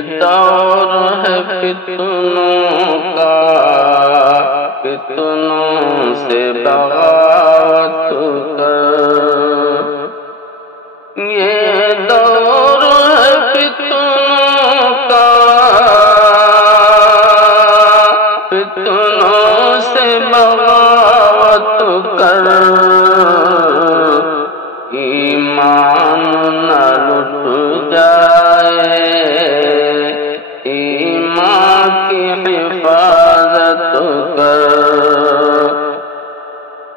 دور ہے فتنوں کا، فتنوں سے بغاوت کر، یہ دور ہے فتنوں کا، فتنوں سے بغاوت کر، ایمان نہ لٹ جائے، ایمان کی حفاظت کر،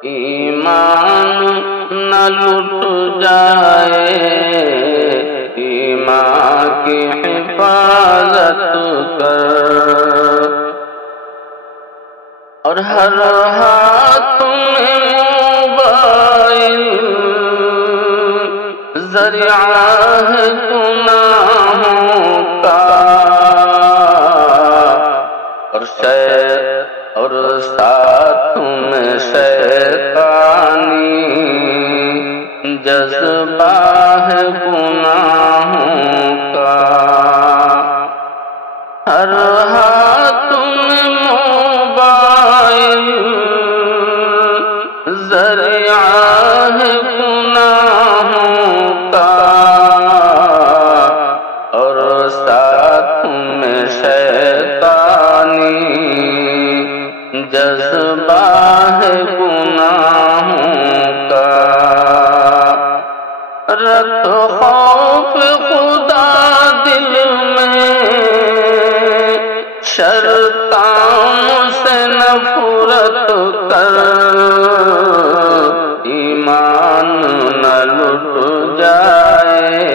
ایمان نہ لٹ جائے، ایمان کی حفاظت کر، اور ہر ہاتھ میں موبائل ذریعہ ہے گناہوں کا، اور ساتھ میں شیطانی جذبہ ہے گناہوں کا، ہر ہاتھ میں موبائل ذریعہ ہے گناہوں کا، اور ساتھ میں شیطانی جذبہ ہے گناہوں کا، رکھ خوف خدا دل میں، شیطان سے نفرت کر، ایمان نہ لٹ جائے،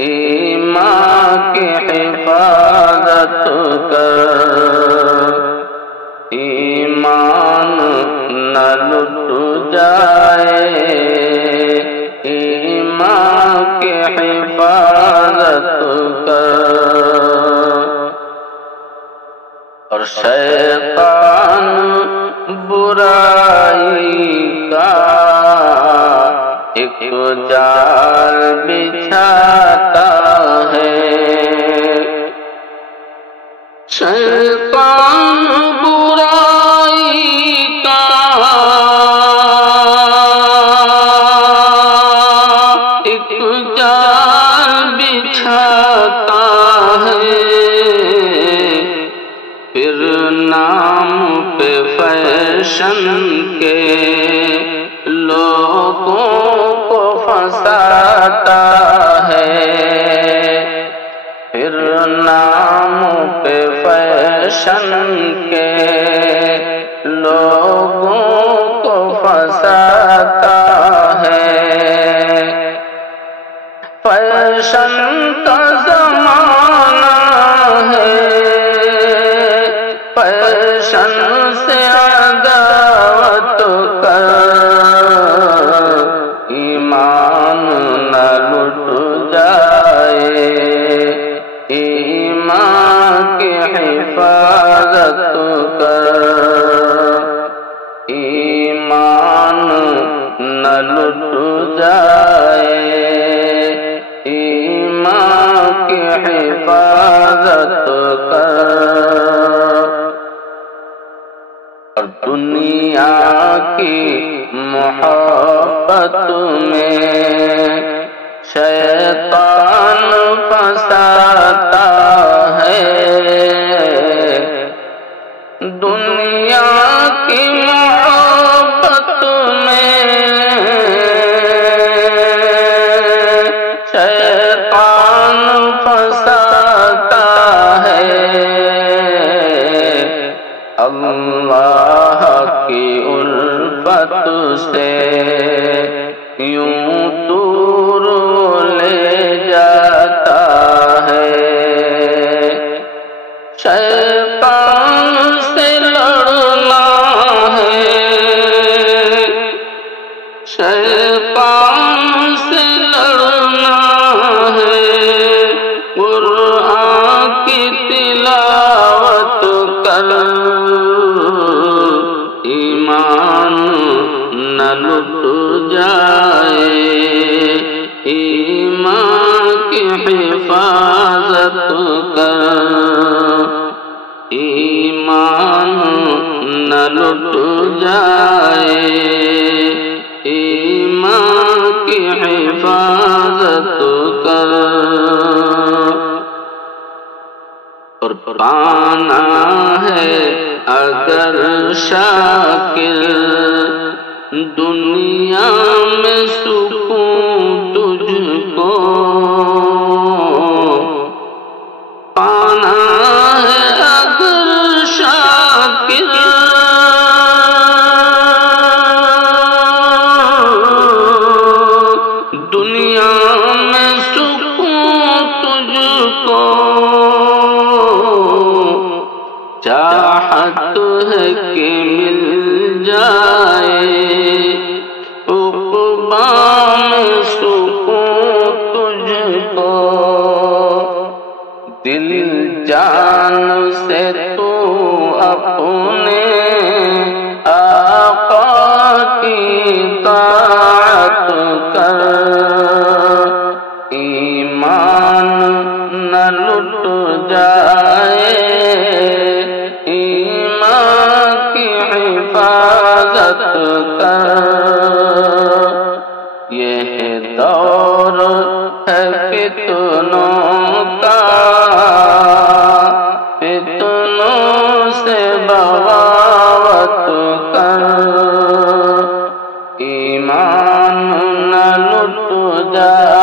ایمان کی حفاظت کر، ایمان نہ لٹ جائے، ایمان کی حفاظت کر، اور شیطان برائی کا ایک جال بچھاتا ہے، شیطان برائی کا ایک جال بچھاتا ہے، پھر نام پہ فیشن کے لوگوں کو پھنساتا ہے، پھر نام پہ فیشن کے لوگوں کو پھنساتا ہے، فیشن کا زمانہ ہے، فیشن سے عداوت کر، ایمان نہ لٹ جائے، ایمان کی حفاظت کر، ایمان نہ لٹ جائے، ایمان کی حفاظت کر، اور دنیا کی محبت میں شیطان پھنساتا ہے، دنیا کی محبت میں شیطان پھنساتا ہے، اللہ کی الفت سے یوں دور لے جاتا ہے، حفاظت کر، ایمان نہ لٹ جائے، ایمان کی حفاظت کر، اور پانا ہے اگر شاکر دنیا میں سکون تجھ کو، پانا ہے اگر شاکر دنیا میں سکون تجھ کو، چاہت ہے کہ مل جائے عقبا میں سکون تجھ کو، دل جان سے تو اپنے آقا کی طاعت کر، ایمان نہ لٹ جائے، ایمان کی حفاظت کر، یہ دور ہے فتنوں کا، فتنوں سے بغاوت کر، ایمان نہ لٹ جائے۔